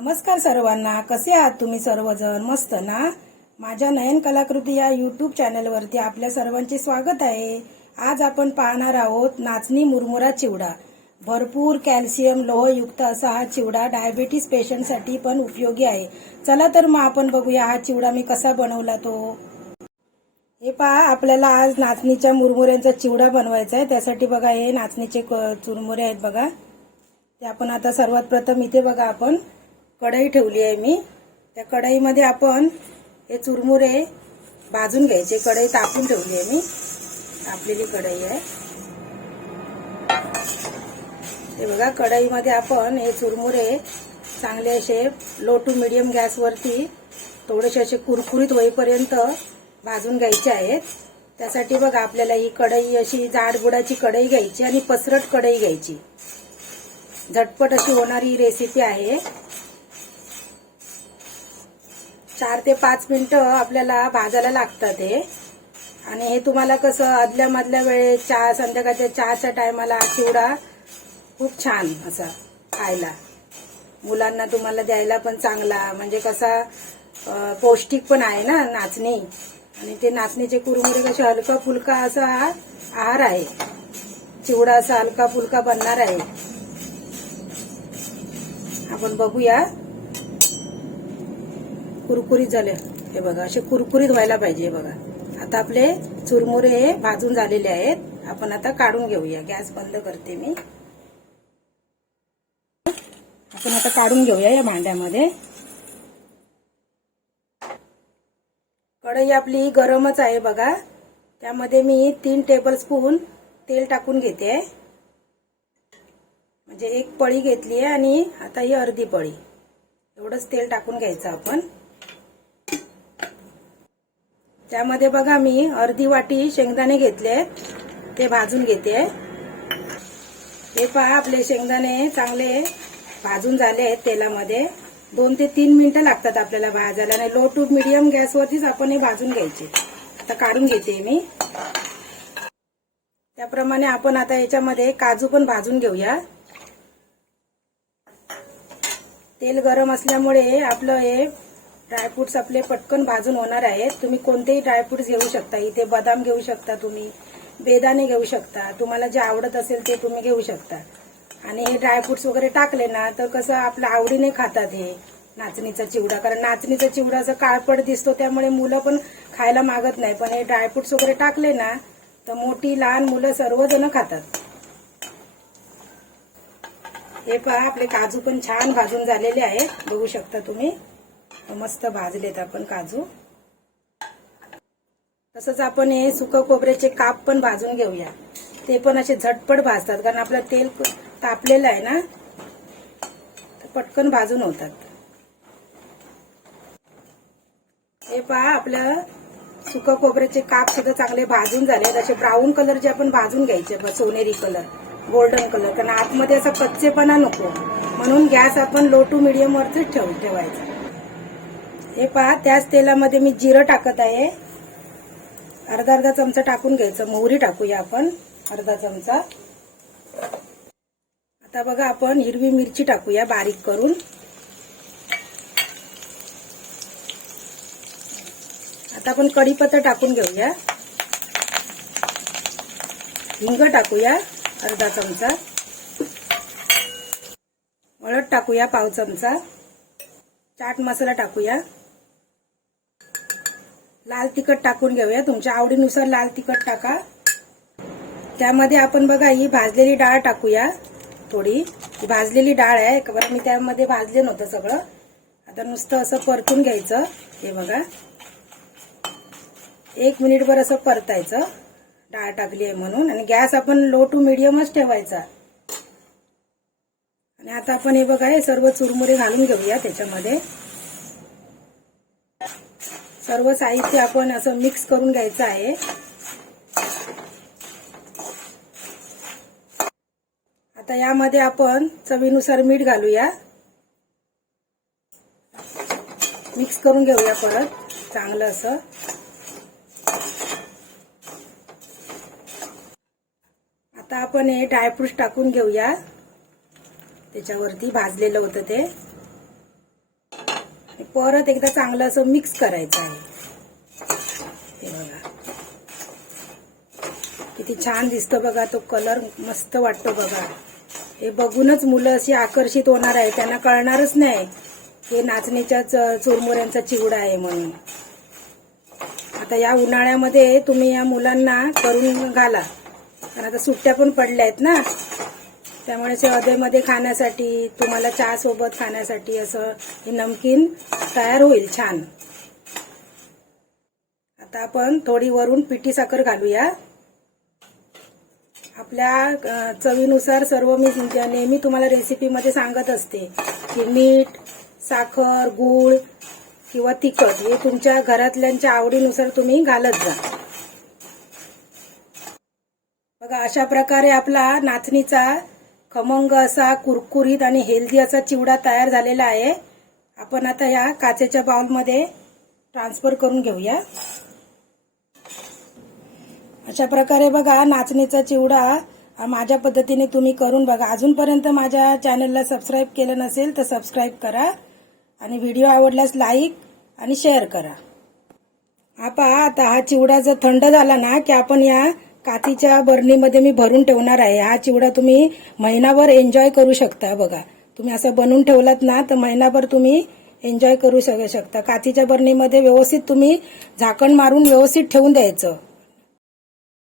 नमस्कार सर्वांना. कसे आहात तुम्ही सर्वजण? मस्त ना? माझ्या नयन कलाकृती या युट्यूब चॅनलवरती आपल्या सर्वांचे स्वागत आहे. आज आपण पाहणार आहोत नाचणी मुरमुरा चिवडा. भरपूर कॅल्शियम लोहयुक्त असा हा चिवडा डायबेटीस पेशंटसाठी पण उपयोगी आहे. चला तर मग आपण बघूया हा चिवडा मी कसा बनवला तो. हे पहा आपल्याला आज नाचणीच्या मुरमुऱ्यांचा चिवडा बनवायचा आहे. त्यासाठी बघा हे नाचणीचे क- चुरमुरे आहेत बघा. ते आपण आता सर्वात प्रथम इथे बघा आपण. कढई ठेवली आहे मी. त्या कढईमध्ये आपण हे चुरमुरे भाजून घ्यायचे. कढई तापून ठेवली आहे मी. तापलेली कढई आहे. हे बघा कढईमध्ये आपण हे चुरमुरे चांगले असे लो टू मिडियम गॅसवरती थोडेसे असे कुरकुरीत होईपर्यंत भाजून घ्यायचे आहेत. त्यासाठी बघा आपल्याला ही कढई अशी जाडबुडाची कढई घ्यायची आणि पसरट कढई घ्यायची. झटपट अशी होणारी रेसिपी आहे. चार ते पाच मिनटं आपल्याला भाजायला लागतात हे आणि हे तुम्हाला कसं आदल्या मधल्या वेळेत चहा संध्याकाळच्या चहाच्या टायमाला चिवडा खूप छान असा खायला. मुलांना तुम्हाला द्यायला पण चांगला. म्हणजे कसा पौष्टिक पण आहे ना नाचणी. आणि ते नाचणीचे कुरमुरे कसे हलका फुलका असा आहार आहे. चिवडा असा हलका फुलका बनणार आहे. आपण बघूया. कुरकुरीत झाले. हे बघा असे कुरकुरीत व्हायला पाहिजे बघा. आता आपले चुरमुरे हे भाजून झालेले आहेत. आपण आता काढून घेऊया. गॅस बंद करते मी. आपण आता काढून घेऊया या भांड्यामध्ये. कढई आपली गरमच आहे बघा. त्यामध्ये मी तीन टेबलस्पून तेल टाकून घेते. म्हणजे एक पळी घेतली आहे आणि आता ही अर्धी पळी. एवढंच तेल टाकून घ्यायचं आपण. त्यामध्ये बघा मी अर्धी वाटी शेंगदाणे घेतले ते भाजून घेते. हे पहा आपले शेंगदाणे चांगले भाजून झाले तेलामध्ये. दोन ते तीन मिनिटं लागतात आपल्याला भाजायला आणि लो टू मिडियम गॅसवरतीच आपण हे भाजून घ्यायचे. आता काढून घेते मी. त्याप्रमाणे आपण आता याच्यामध्ये काजू पण भाजून घेऊया. तेल गरम असल्यामुळे आपलं हे ड्रायफ्रुट्स आपले पटकन भाजून होणार आहेत. तुम्ही कोणतेही ड्रायफ्रुट्स घेऊ शकता. इथे बदाम घेऊ शकता तुम्ही बेदाणे घेऊ शकता. तुम्हाला जे आवडत असेल ते तुम्ही घेऊ शकता. आणि हे ड्रायफ्रुट्स वगैरे टाकले ना तर कसं आपल्या आवडीने खातात हे नाचणीचा चिवडा. कारण नाचणीचा चिवडा असं काळपट दिसतो त्यामुळे मुलं पण खायला मागत नाही. पण हे ड्रायफ्रुट्स वगैरे टाकले ना तर मोठी लहान मुलं सर्वजण खातात. हे पहा आपले काजू पण छान भाजून झालेले आहेत. बघू शकता तुम्ही. मस्त भाजलेत आपण काजू. तसंच आपण हे सुक खोबऱ्याचे काप पण भाजून घेऊया. ते पण असे झटपट भाजतात कारण आपलं तेल तापलेलं आहे ना पटकन भाजून होतात. हे पहा आपलं सुक खोबऱ्याचे काप सुद्धा चांगले भाजून झाले असे ब्राऊन कलर जे आपण भाजून घ्यायचे ब- सोनेरी कलर गोल्डन कलर कारण आतमध्ये असा कच्चेपणा नको. म्हणून गॅस आपण लो टू मिडियम वरच ठेवायचा हे पहा त्याच तेलामध्ये मी जिरं टाकत आहे. अर्धा अर्धा चमचा टाकून घ्यायचं. मोहरी टाकूया आपण अर्धा चमचा. आता बघा आपण हिरवी मिरची टाकूया बारीक करून. आता आपण कढीपत्ता टाकून घेऊया. हिंग टाकूया अर्धा चमचा. हळद टाकूया पाव चमचा. चाट मसाला टाकूया. लाल तिखट टाकून घेऊया. तुमच्या आवडीनुसार लाल तिखट टाका. त्यामध्ये आपण बघा ही भाजलेली डाळ टाकूया थोडी. भाजलेली डाळ आहे बरं मी त्यामध्ये भाजले नव्हतं सगळं. आता नुसतं असं परतून घ्यायचं. हे बघा. एक मिनिटभर असं परतायचं. डाळ टाकली आहे म्हणून. आणि गॅस आपण लो टू मिडियमच ठेवायचा. आणि आता आपण हे बघा हे सर्व चुरमुरे घालून घेऊया त्याच्यामध्ये. सर्व साहित्य आपण असं मिक्स करून घ्यायचं आहे. आता यामध्ये आपण चवीनुसार मीठ घालूया. मिक्स करून घेऊया परत चांगलं असं. आता आपण हे ड्रायफ्रुट्स टाकून घेऊया. त्याच्यावरती भाजलेलं होतं ते. परत एकदा चांगलं असं मिक्स करायचं आहे. हे बघा. किती छान दिसतं बघा तो कलर मस्त वाटतो बघा. हे बघूनच मुलं अशी आकर्षित होणार आहे. त्यांना कळणारच नाही हे नाचणीच्या च- चिवडा आहे म्हणून. आता या उन्हाळ्यामध्ये तुम्ही या मुलांना करून घाला. कारण आता सुट्ट्या पण पडल्या आहेत ना. त्यामुळे असे खाण्यासाठी तुम्हाला चहा सोबत खाण्यासाठी असं हे नमकीन तयार होईल छान. आता आपण थोडी वरून पिठी साखर घालूया. आपल्या चवीनुसार सर्व मी नेहमी तुम्हाला रेसिपीमध्ये सांगत असते की मीठ साखर गूळ किंवा तिखट हे तुमच्या घरातल्यांच्या आवडीनुसार तुम्ही घालत जा. बघा अशा प्रकारे आपला नाचणीचा खमंग असा कुरकुरीत आणि हेल्दी असा चिवडा तयार झालेला आहे. आपण आता या काचेच्या बाउलमध्ये ट्रान्सफर करून घेऊया. अशा प्रकारे बघा नाचणीचा चिवडा माझ्या पद्धतीने तुम्ही करून बघा. अजूनपर्यंत माझ्या चॅनलला सबस्क्राईब केलं नसेल तर सबस्क्राईब करा आणि व्हिडिओ आवडल्यास लाईक आणि शेअर करा. आपा आता हा चिवडा जर थंड झाला ना की आपण या काचीच्या बरणीमध्ये मी भरून ठेवणार आहे. हा चिवडा तुम्ही महिनाभर एन्जॉय करू शकता बघा. तुम्ही असं बनवून ठेवलात ना तर महिनाभर तुम्ही एन्जॉय करू शकता. काचीच्या बरणीमध्ये व्यवस्थित तुम्ही झाकण मारून व्यवस्थित ठेवून द्यायचं.